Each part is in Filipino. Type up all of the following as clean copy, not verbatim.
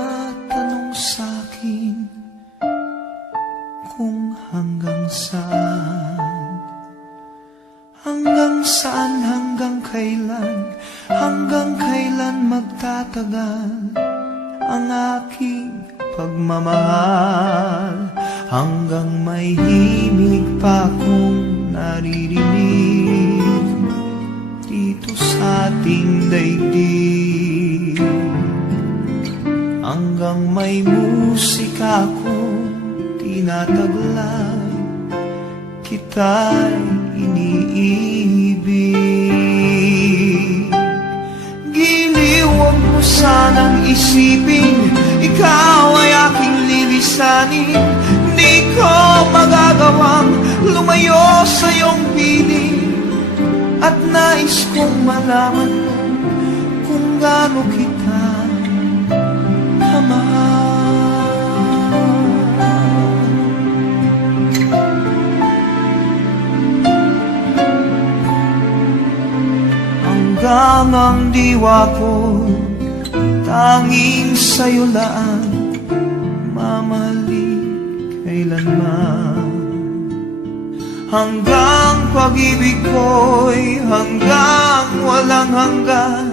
nagtatanong sa'kin kung hanggang saan, hanggang kailan magtatagal ang aking pagmamahal, hanggang may himig pa akong naririnig dito sa ating daigdig, hanggang may musika akong tinataglay, kita'y iniibig. Giliw, huwag mo sanang isipin ikaw ay aking lilisanin. Di ko magagawang lumayo sa iyong piling, at nais kong malaman mo kung gaano kita kamahal. Hanggang ang diwa ko tanging sa'yo lang mamalik kailanman, hanggang pag-ibig ko'y hanggang walang hanggan,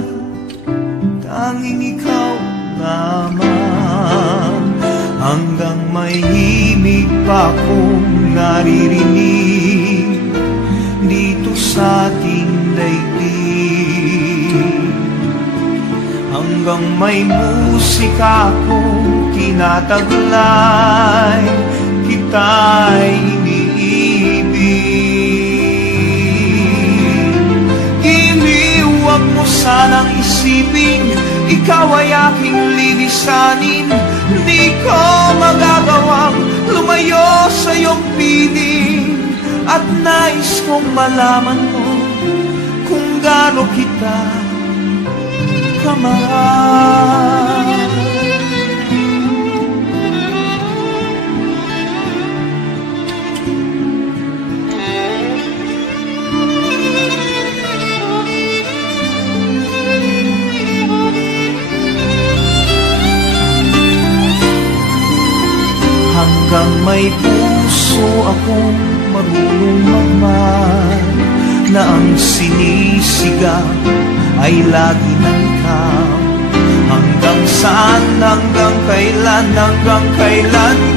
tanging ikaw lamang, hanggang may himig pa akong naririnig dito sa ating daigdig, hanggang may musika akong tinataglay, kita'y iniibig. Giliw, huwag mo sanang isipin ikaw ay aking lilisanin. Di ko magagawang lumayo sa iyong piling, at nais kong malaman mo kung gaano kita kamahal. Hanggang may puso akong marunong magmahal, na ang sinisigaw ay lagi ng ikaw. Hanggang saan, hanggang kailan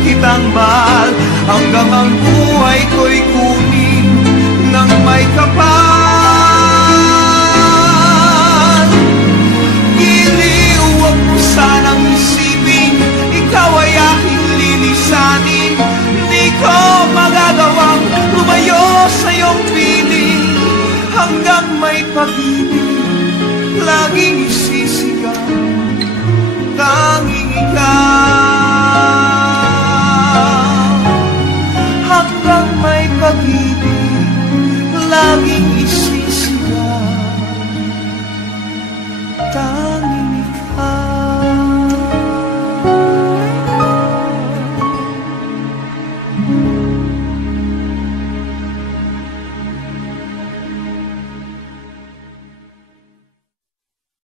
kitang mahal, hanggang ang buhay ko'y kunin ng may kapal. Giliw, huwag mo sanang isipin ikaw ay aking lilisanin. Di ko magagawang lumayo sa iyong piling, hanggang may pag-ibig